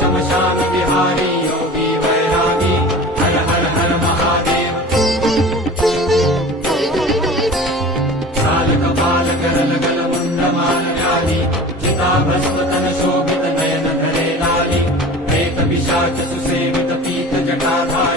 शमशान विहारी योगी वैरागी हर हर हर महादेव। काल कपाल करल गल मुंड मान व्याधी चिताभस्म तन शोभित नयन धरे लाली प्रेत पिशाच सुसेवित पीत जटाधारी